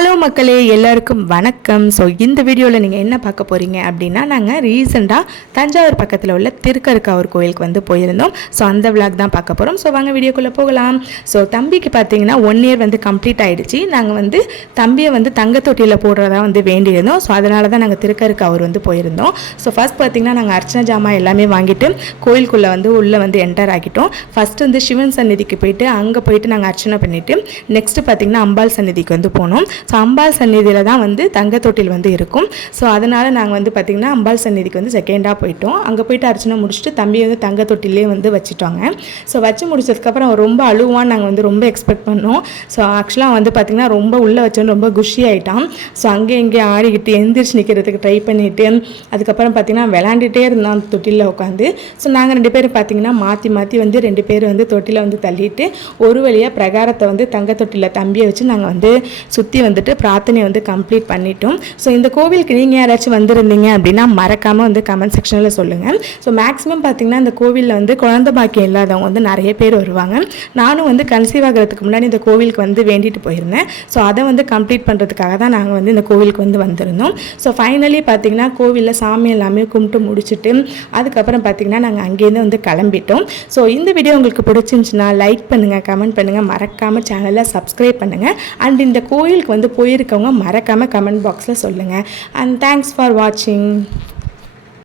Hello மக்களே எல்லாருக்கும் வணக்கம். ஸோ இந்த வீடியோவில் நீங்கள் என்ன பார்க்க போகிறீங்க அப்படின்னா நாங்கள் ரீசெண்டாக தஞ்சாவூர் பக்கத்தில் உள்ள திருக்கருக்காவூர் கோயிலுக்கு வந்து போயிருந்தோம். ஸோ அந்த விளாக் தான் பார்க்க போகிறோம் ஸோ வாங்க வீடியோக்குள்ளே போகலாம். ஸோ தம்பிக்கு பார்த்தீங்கன்னா ஒன் இயர் வந்து கம்ப்ளீட் ஆகிடுச்சு நாங்கள் வந்து தம்பியை வந்து தங்கத்தொட்டியில் போடுறதா வந்து வேண்டியிருந்தோம். ஸோ அதனால தான் நாங்கள் திருக்கருக்காவூர் வந்து போயிருந்தோம். ஸோ ஃபர்ஸ்ட் பார்த்தீங்கன்னா நாங்கள் அர்ச்சனை ஜாமான் எல்லாமே வாங்கிட்டு கோயிலுக்குள்ளே வந்து உள்ளே வந்து என்டர் ஆகிட்டோம். ஃபர்ஸ்ட் வந்து சிவன் சந்நிதிக்கு போயிட்டு அங்கே போயிட்டு நாங்கள் அர்ச்சனை பண்ணிவிட்டு நெக்ஸ்ட்டு பார்த்தீங்கன்னா அம்பாள் சந்நிதிக்கு வந்து போனோம். ஸோ அம்பாள் சந்நிதியில் தான் வந்து தங்க தொட்டில் வந்து இருக்கும். ஸோ அதனால் நாங்கள் வந்து பார்த்திங்கன்னா அம்பாள் சந்நிதிக்கு வந்து செகண்டாக போயிட்டோம். அங்கே போயிட்டு அர்ச்சனை முடிச்சுட்டு தம்பி வந்து தங்க தொட்டிலே வந்து வச்சுட்டாங்க. ஸோ வச்சு முடிச்சதுக்கப்புறம் ரொம்ப அழுவான்னு நாங்கள் வந்து ரொம்ப எக்ஸ்பெக்ட் பண்ணோம். ஸோ ஆக்சுவலாக வந்து பார்த்திங்கன்னா ரொம்ப உள்ளே வச்சோன்னு ரொம்ப குஷி ஆகிட்டான் ஸோ அங்கே இங்கே ஆடிக்கிட்டு எந்திரிச்சு நிற்கிறதுக்கு ட்ரை பண்ணிவிட்டு அதுக்கப்புறம் பார்த்திங்கன்னா விளாண்டுட்டே இருந்தான் அந்த தொட்டிலில் உட்காந்து ஸோ நாங்கள் ரெண்டு பேரும் பார்த்திங்கன்னா மாற்றி மாற்றி வந்து ரெண்டு பேர் வந்து தொட்டியில் வந்து தள்ளிட்டு ஒரு வழியாக பிரகாரத்தை வந்து தங்க தொட்டியில் தம்பியை வச்சு நாங்கள் வந்து சுற்றி வந்துட்டு பிரார்த்தனை வந்து கம்ப்ளீட் பண்ணிட்டோம். ஸோ இந்த கோவிலுக்கு நீங்கள் யாராச்சும் வந்திருந்தீங்க அப்படின்னா மறக்காமல் வந்து கமெண்ட் செக்ஷனில் சொல்லுங்கள் ஸோ மேக்ஸிமம் பார்த்திங்கன்னா இந்த கோவிலில் வந்து குழந்தை பாக்கியம் இல்லாதவங்க வந்து நிறைய பேர் வருவாங்க. நானும் வந்து கன்சீவ் ஆகிறதுக்கு முன்னாடி இந்த கோவிலுக்கு வந்து வேண்டிட்டு போயிருந்தேன். ஸோ அதை வந்து கம்ப்ளீட் பண்ணுறதுக்காக தான் நாங்கள் வந்து இந்த கோவிலுக்கு வந்து வந்திருந்தோம். ஸோ ஃபைனலி பார்த்திங்கன்னா கோவிலில் சாமி எல்லாமே கும்பிட்டு முடிச்சுட்டு அதுக்கப்புறம் பார்த்திங்கன்னா நாங்கள் அங்கேருந்து வந்து கிளம்பிட்டோம். ஸோ இந்த வீடியோ உங்களுக்கு பிடிச்சிருந்துச்சுன்னா லைக் பண்ணுங்கள் கமெண்ட் பண்ணுங்கள் மறக்காமல் சேனலை சப்ஸ்கிரைப் பண்ணுங்கள் அண்ட் இந்த கோயிலுக்கு வந்து போயிருக்கவங்க மறக்காமல் கமெண்ட் பாக்ஸில் சொல்லுங்கள் அண்ட் தேங்க்ஸ் ஃபார் வாட்சிங்